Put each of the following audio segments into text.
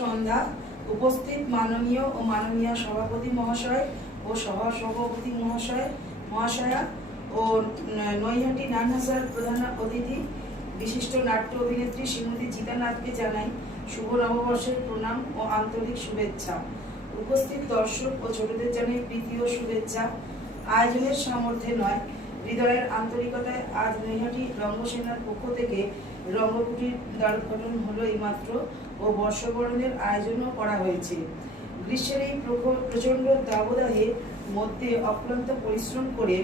সন্ধ্যা উপস্থিত মাননীয় ও মাননীয় সভাপতি মহাশয় ও সহ সভাপতি মহাশয়, মহাশয়া ও নৈহাটি নানহাজার প্রধান অতিথি, বিশিষ্ট নাট্য অভিনেত্রী শ্রীমতী জিতা নাথকে জানাই শুভ নববর্ষের প্রণাম ও আন্তরিক শুভেচ্ছা। উপস্থিত দর্শক ও ছোটদের জানাই প্রীতি ও শুভেচ্ছা। আয়োজনের সামর্থ্যে নয়, হৃদয়ের আন্তরিকতায় আজ নৈহাটি রঙ্গসেনার পক্ষ থেকে রঙ্গকুটির দ্বারোদ্ঘাটন হলো এইমাত্র। ও বর্ষবরণের আয়োজনও করা হয়েছে। গ্রীষ্মের এই প্রচণ্ড দাবদাহে মধ্যে অক্লান্ত পরিশ্রম করে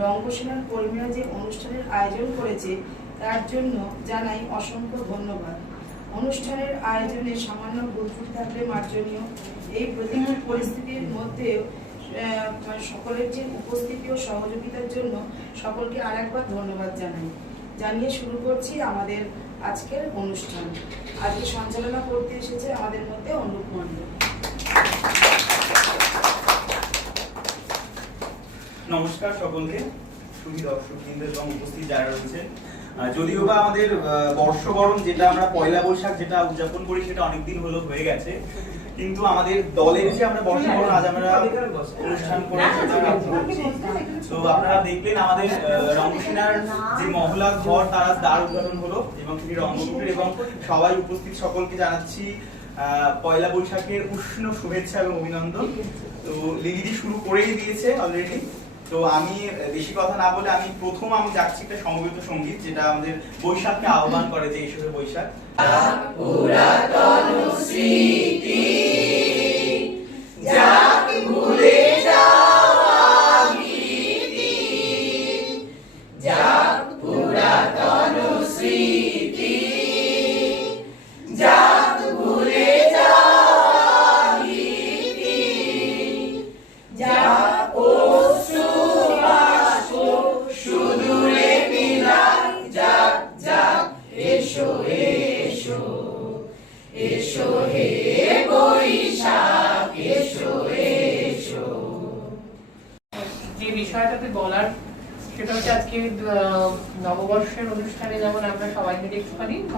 রঙ্গসেনার কর্মীরা যে অনুষ্ঠানের আয়োজন করেছে, তার জন্য জানাই অসংখ্য ধন্যবাদ। অনুষ্ঠানের আয়োজনে সামান্য ভুল ত্রুটি থাকলে মার্জনীয়। এই প্রতিকূল পরিস্থিতির মধ্যে সকলের যে উপস্থিতি ও সহযোগিতার জন্য সকলকে আরেকবার ধন্যবাদ জানাই। জানিয়ে শুরু করছি আমাদের আজকের অনুষ্ঠান। আজকে সঞ্চালনা করতে এসেছে আমাদের মধ্যে অনুপ মণ্ডল। নমস্কার সকলকে। সুবি দর্শক এবং উপস্থিত যারা রয়েছেন যদিও বা আমাদের বর্ষবরণ যেটা আমরা পয়লা বৈশাখ যেটা উদযাপন করি সেটা অনেকদিন হলো হয়ে গেছে। কিন্তু আমাদের দলের যে আমরা বর্ষবরণ আজ আমরা অনুষ্ঠান করে করছি তো আপনারা দেখলেন আমাদের রঙ্গসেনার যে মহলা ঘর তারা দ্বার উদ্ঘাটন হলো এবং সেটি রঙ্গকুটির এবং সবাই উপস্থিত সকলকে জানাচ্ছি আহ, পয়লা বৈশাখের উষ্ণ শুভেচ্ছা এবং অভিনন্দন। তো লিলিদি শুরু করেই দিয়েছে অলরেডি তো আমি, বেশি কথা না বলে আমি প্রথম আমি যাচ্ছি একটা সমবেত সংগীত, যেটা আমাদের বৈশাখকে আহ্বান করে যে এসবের বৈশাখ। যে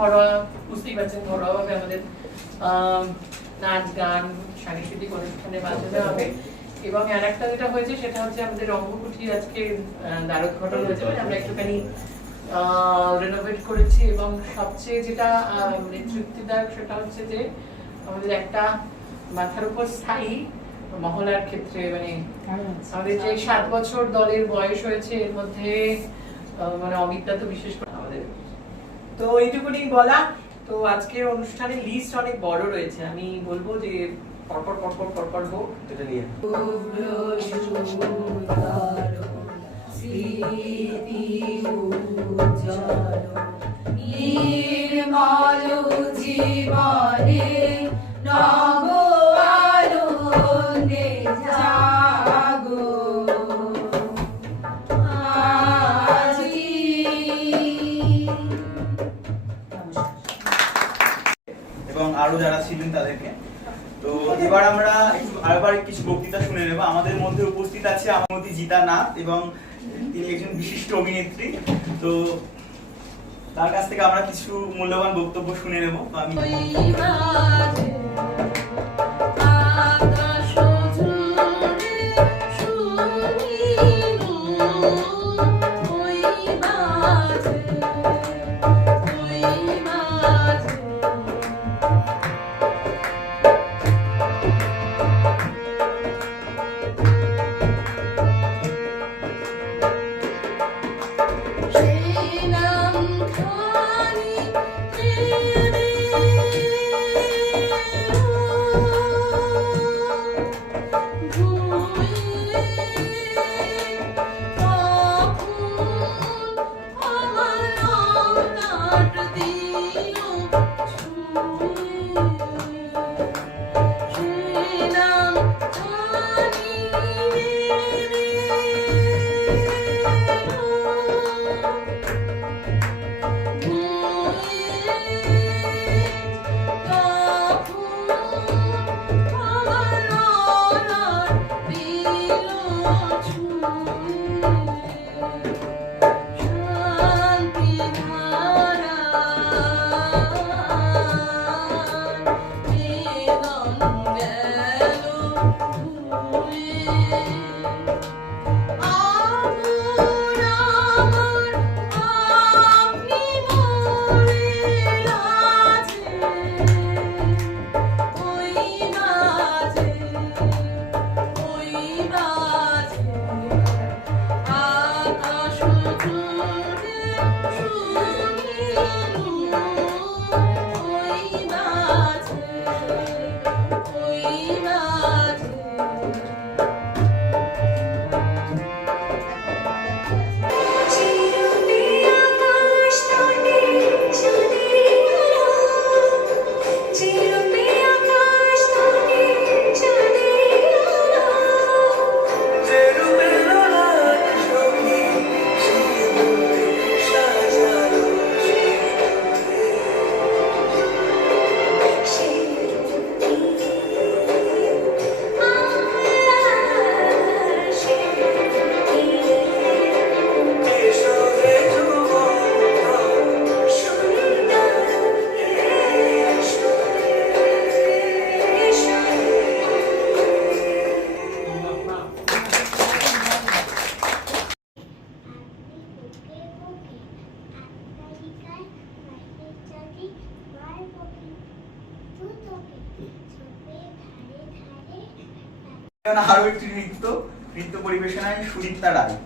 ঘরোয়া বুঝতেই পারছেন ঘরোয়া ভাবে আমাদের নাচ গান সাংস্কৃতিক অনুষ্ঠানে মাধ্যমে হবে। এবং আর একটা যেটা হয়েছে সেটা হচ্ছে আমাদের রঙ্গকুঠি আজকে আহ, দ্বারোদ্ঘাটন হয়েছে মানে আমরা একটুখানি রেনোভেট করেছি। এবং সবচেয়ে যেটা মানে তৃপ্তিদায়ক সেটা হচ্ছে যে আমাদের একটা মাথার উপর স্থায়ী মহলার ক্ষেত্রে মানে আমাদের যে সাত বছর দলের বয়স হয়েছে এর মধ্যে মানে অমিতদা তো বিশেষ করে তো এইটুকুনি বলা। তো আজকের অনুষ্ঠানের লিস্ট অনেক বড় রয়েছে। আমি বলব যে পরপর পরপর পরপর হোক। এটা নিয়ে। নির্মল জীবনে নব যারা ছিলেন তাদেরকে। তো এবার আমরা একটু কিছু বক্তৃতা শুনে নেব। আমাদের মধ্যে উপস্থিত আছে আমতি জিতা নাথ এবং তিনি একজন বিশিষ্ট অভিনেত্রী। তো তার কাছ থেকে আমরা কিছু মূল্যবান বক্তব্য শুনে নেব। আমি পরিবেশনায়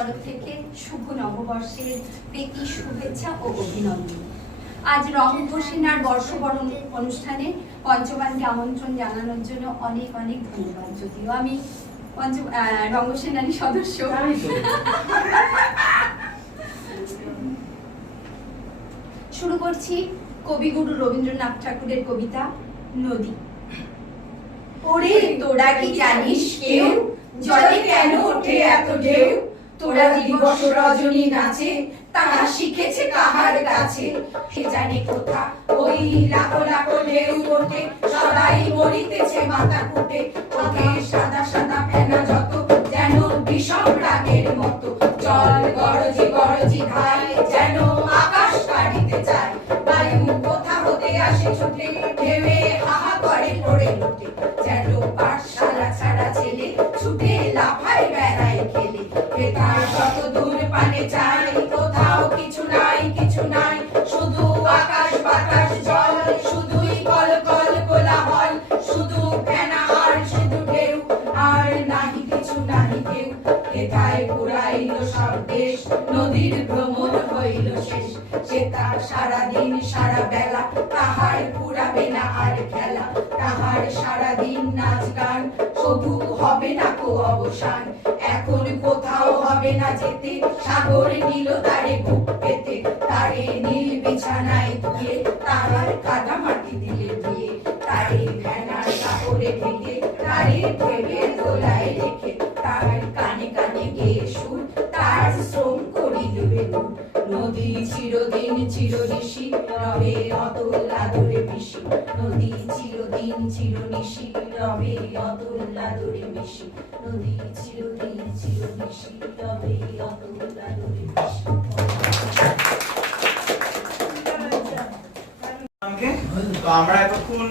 তরফ থেকে শুভ নববর্ষের প্রীতি, শুভেচ্ছা ও অভিনন্দন। আজ রঙ্গসেনার বর্ষবরণ অনুষ্ঠানে পঞ্চপানকে আমন্ত্রণ জানানোর জন্য অনেক অনেক ধন্যবাদ। যদিও আমি পঞ্চ সদস্য। শুরু করছি কবিগুরু রবীন্দ্রনাথ ঠাকুরের কবিতা নদী। ওরে, তোরা কি জানিস কেউ? জলে কেন ওঠে এত ঢেউ? তোরা দিবস রজনী নাচে? তারা শিখেছে কাহার কাছে। সে জানে কোথা? ওই লাখো লাখো ঢেউ ওঠে সবাই মরিতেছে মাথা ফুটে ওঠে সাদা সাদা ফেনা যত, যেন বিষম রাগের মতো। জল গরজি গরজি যেন আকাশ কাটিতে চায়। বায়ু কোথা হতে আসে ছুটে ঢেউে হাহা করে পড়ে যেন খেলে বেতার যত দূর পানে চাই, কোথাও কিছু নাই কিছু নাই। শুধু আকাশ বাতাস, জল, শুধুই কল কল কোলাহল। শুধু ফেনা আর শুধু ঢেউ, আর নাহি কিছু নাহি কেউ। এটাই পুরাইল সব দেশ, নদীর ভ্রমণ হইল শেষ। সে তার সারা দিন সারা বেলা, তাহার পুরাবে না আর খেলা। তাহার সারা দিন নাচ গান তবু হবে না কো অবসান। এখন কোথাও হবে না যেতে। সাগর নিল তারে বুক পেতে, তারে নীল বিছানায় ধুয়ে, তারার কাদা মাটি দিলে দিয়ে তারে ভেনার সাগরে ঢেকে, তারে চিরদিন চির নিশি রবে অতুল আদরে মিশি নদী চিরদিন চির নিশি রবে অতুল আদরে মিশি তো আমরা এতক্ষণ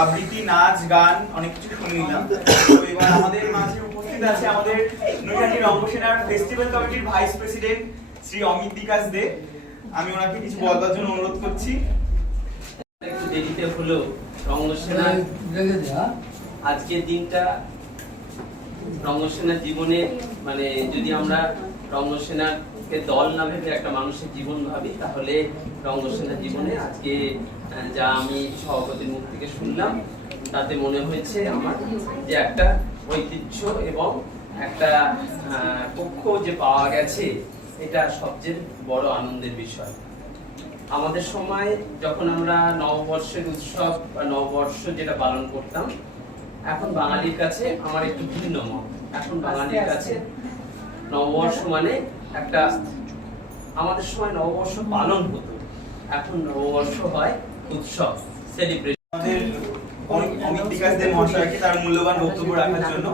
আবৃত্তি নাচ গান অনেক কিছু শুনে নিলাম। তো এবার আমাদের মাঝে উপস্থিত আছে আমাদের নৈহাটি রঙ্গসেনার ফেস্টিভ্যাল কমিটির ভাইস প্রেসিডেন্ট শ্রী অমিত বিকাশ দে। আমি ওনাকে কিছু বলবার জন্য অনুরোধ করছি। একটু দেরিতে হলো রঙ্গসেনা আজকের দিনটা রঙ্গসেনার জীবনে মানে যদি আমরা রঙ্গসেনাকে দল না ভেবে একটা মানুষের জীবন ভাবি তাহলে রঙ্গসেনার জীবনে আজকে যা আমি সভাপতির মুখ থেকে শুনলাম তাতে মনে হয়েছে আমার যে একটা ঐতিহ্য এবং একটা আহ, পক্ষ যে পাওয়া গেছে এটা সবচেয়ে বড় আনন্দের বিষয়। আমাদের সময় যখন আমরা নববর্ষের উৎসব বা নববর্ষ যেটা পালন করতাম এখন বাঙালির কাছে আমার একটু ভিন্ন মত। এখন বাঙালির কাছে নববর্ষ মানে একটা আমাদের সময় নববর্ষ পালন হতো। এখন নববর্ষ হয় উৎসব সেলিব্রেশন আমাদের অমিত অমিত বিকাশ দেব মহাশয়কে তার মূল্যবান বক্তব্য রাখার জন্য।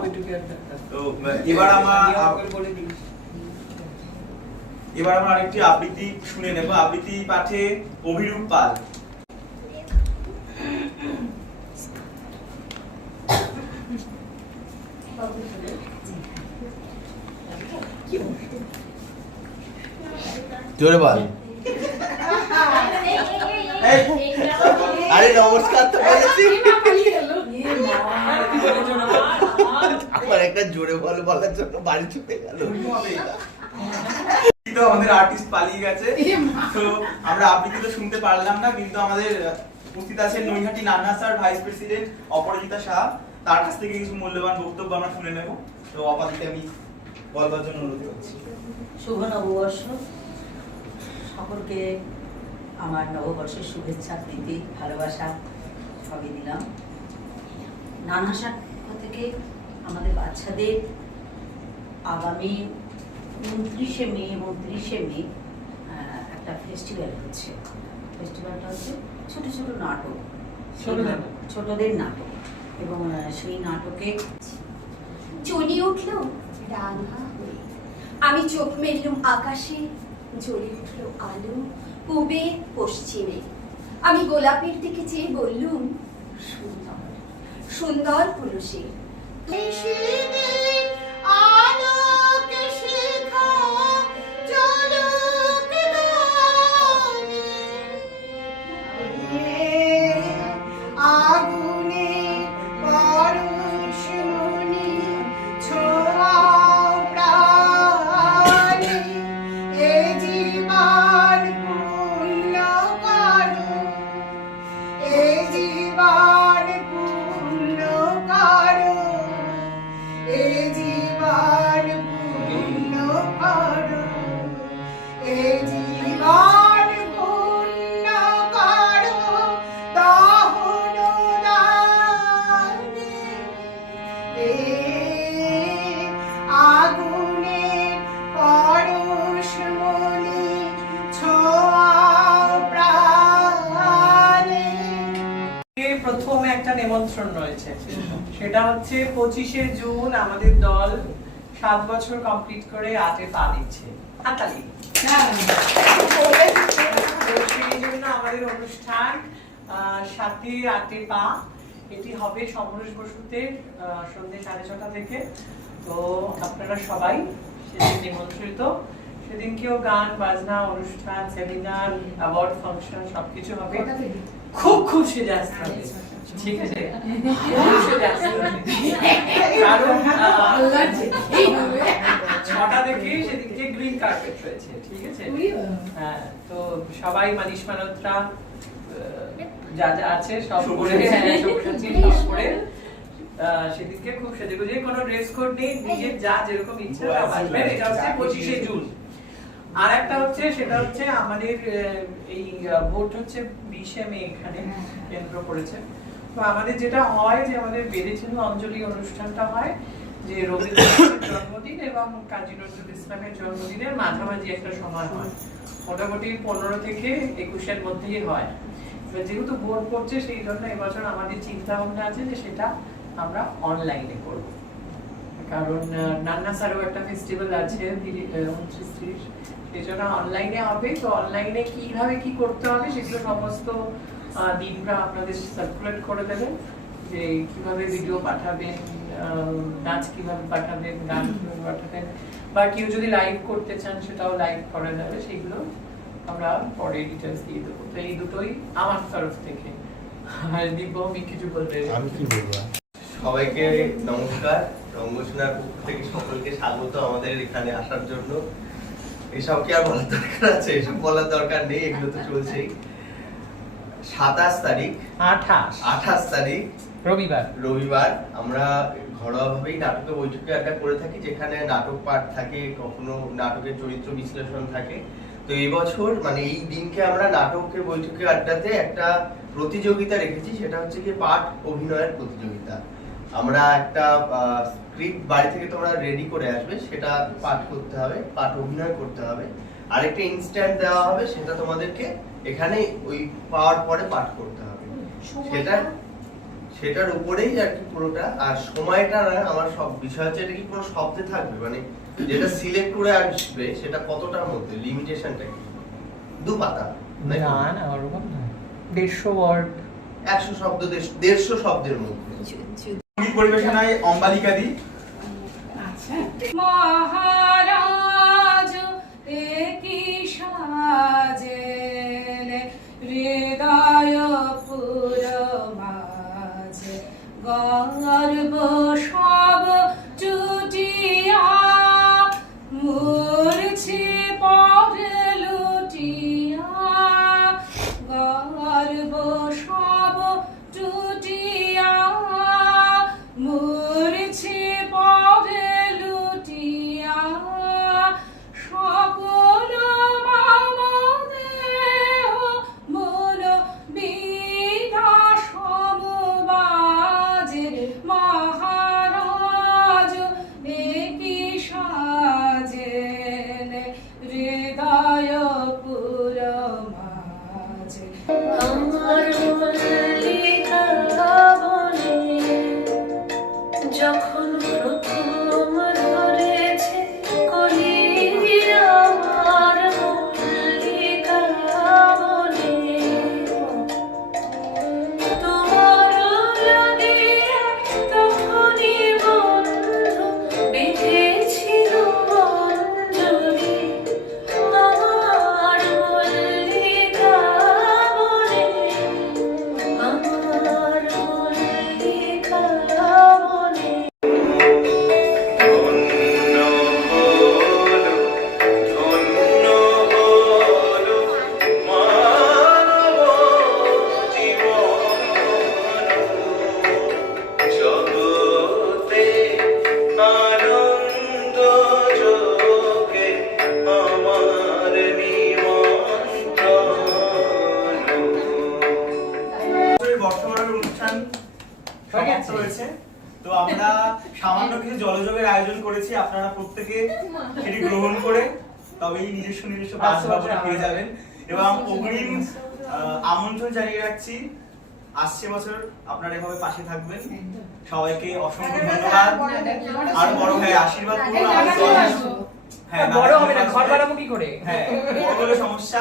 তো এবার আমার এবার আমরা আরেকটি আবৃত্তি শুনে নেব। আবৃত্তি পাঠে অভিরূপ পাল। জোরে বল। আরে, নমস্কার তো বলেছি। আমার একটা জোরে বল বলার জন্য বাড়ি ছুটে গেল। তো আমাদের আর্টিস্ট পালিয়ে গেছে। তো আমরা আবৃত্তি তো শুনতে পারলাম না কিন্তু আমাদের উপস্থিত আছেন Naihati Nanna sir vice president Aparajita Shah তার কাছ থেকে কিছু মূল্যবান বক্তব্য আমরা শুনে নেব। তো অপাদিকে আমি বলবার জন্য অনুরোধ করছি। শুভ নববর্ষ। সকলকে আমার নববর্ষের শুভেচ্ছা প্রীতি ভালোবাসা সবই দিলাম। নানা পক্ষ থেকে আমাদের বাচ্চাদের আগামী উনত্রিশে মে এবং ত্রিশে মে আহ, একটা ফেস্টিভ্যাল হচ্ছে। ফেস্টিভ্যালটা হচ্ছে ছোট ছোট নাটক। ছোটদের নাটক। এবং সেই নাটকে জ্বলিয়ে উঠল রাঙা হয়ে। আমি চোখ মেললুম আকাশে জ্বলে উঠল আলো পূবে পশ্চিমে। আমি গোলাপের দিকে চেয়ে বললুম সুন্দর সুন্দর পুরুষে একটা নিমন্ত্রণ রয়েছে। সেটা হচ্ছে পঁচিশে জুন আমাদের দল সাত বছর কমপ্লিট করে আটে পা দিচ্ছে। এটি হবে সমরেশ বসুতে আহ, সন্ধ্যে সাড়ে ছটা থেকে। তো আপনারা সবাই সেদিন নিমন্ত্রিত। সেদিনকেও গান বাজনা অনুষ্ঠান সেমিনার অ্যাওয়ার্ড ফাংশন সবকিছু হবে। খুব খুব সেজে আসতে হবে। ঠিক আছে? ছটা থেকে গ্রিন কার্পেট রয়েছে ঠিক আছে? হ্যাঁ তো সবাই মানিশ মানতরা যা যা আছে সব করে হ্যাঁ, সব করে সেদিনকে খুব সেজে গুজে কোনো ড্রেস কোড নেই নিজের যা যেরকম ইচ্ছা এটা হচ্ছে পঁচিশে জুন। আর একটা হচ্ছে সেটা হচ্ছে আমাদের এই ভোট হচ্ছে বিশে মে এখানে কেন্দ্র করেছে। তো আমাদের যেটা হয় যে আমাদের বেড়েছিল অঞ্জলি অনুষ্ঠানটা হয় যে রবীন্দ্রনাথের জন্মদিন এবং কাজী নজরুল ইসলামের জন্মদিনের মাঝামাঝি একটা সময় হয়। মোটামুটি পনেরো থেকে একুশের মধ্যেই হয়। যেহেতু ভোট পড়ছে সেই জন্য এবছর আমাদের চিন্তা ভাবনা আছে যে সেটা আমরা অনলাইনে করব। কারণ নান্না স্যারও একটা ফেস্টিভ্যাল আছে উনত্রিশ, ত্রিশ। সেই জন্য অনলাইনে হবে। তো অনলাইনে কীভাবে কি করতে হবে সেগুলো সমস্ত দিনরা আপনাদের সার্কুলেট করে দেবেন। যে কীভাবে ভিডিও পাঠাবেন নাচ কীভাবে পাঠাবেন গান কীভাবে পাঠাবেন বা কেউ যদি লাইভ করতে চান সেটাও লাইভ করা যাবে সেগুলো আমরা পরে ডিটেলস দিয়ে দেবো। তো এই দুটোই আমার তরফ থেকে। আর দিব্যমি কিছু বলবে আমি কি বলব? সবাইকে নমস্কার। রঙ্গসোনার পক্ষ থেকে সকলকে স্বাগত আমাদের এখানে আসার জন্য। এসব কি আর বলার দরকার আছে? এসব বলার দরকার নেই এগুলো তো চলছেই। সাতাশ তারিখ। আঠাশ। আঠাশ তারিখ রবিবার। রবিবার আমরা ঘরোয়াভাবেই নাটকে বৈঠকে আড্ডা করে থাকি যেখানে নাটক পাঠ থাকে কখনো নাটকের চরিত্র বিশ্লেষণ থাকে। তো এই বছর মানে এই দিনকে আমরা নাটকের বৈঠকে আড্ডাতে একটা প্রতিযোগিতা রেখেছি সেটা হচ্ছে কি পাঠ অভিনয়ের প্রতিযোগিতা। আমরা একটা স্ক্রিপ্ট বাড়ি থেকে তোমরা রেডি করে আসবে সেটা পাঠ করতে হবে পাঠ অভিনয় করতে হবে। আরেকটা ইনস্ট্যান্ট দেওয়া হবে সেটা তোমাদেরকে এখানে ওই পাওয়ার পরে পাঠ করতে হবে। সেটা সেটার উপরেই আর কি পুরোটা। আর সময়টা না আমার সব বিষয় হচ্ছে এটা কি কোনো শব্দে থাকবে? মানে যেটা সিলেক্ট করে আসবে সেটা কতটার মধ্যে? লিমিটেশনটা কি? দু পাতা? না না ওরকম না। দেড়শো ওয়ার্ড। একশো শব্দ দেড়- দেড়শো শব্দের মধ্যে। পরিবেশনায় অম্বালিকা দি? মহারাজ একই সাজেলে por নিজস্ব নিজস্ব বাসভবনে যাবেন এবং অগ্রিম আমন্ত্রণ জানিয়ে রাখছি আসছে বছর আপনারা এভাবে পাশে থাকবেন সবাইকে অসংখ্য ধন্যবাদ আর বড় ভাই আশীর্বাদ করুন হ্যাঁ বড় হবে না ঘর। বানাবো কি করে হ্যাঁ সমস্যা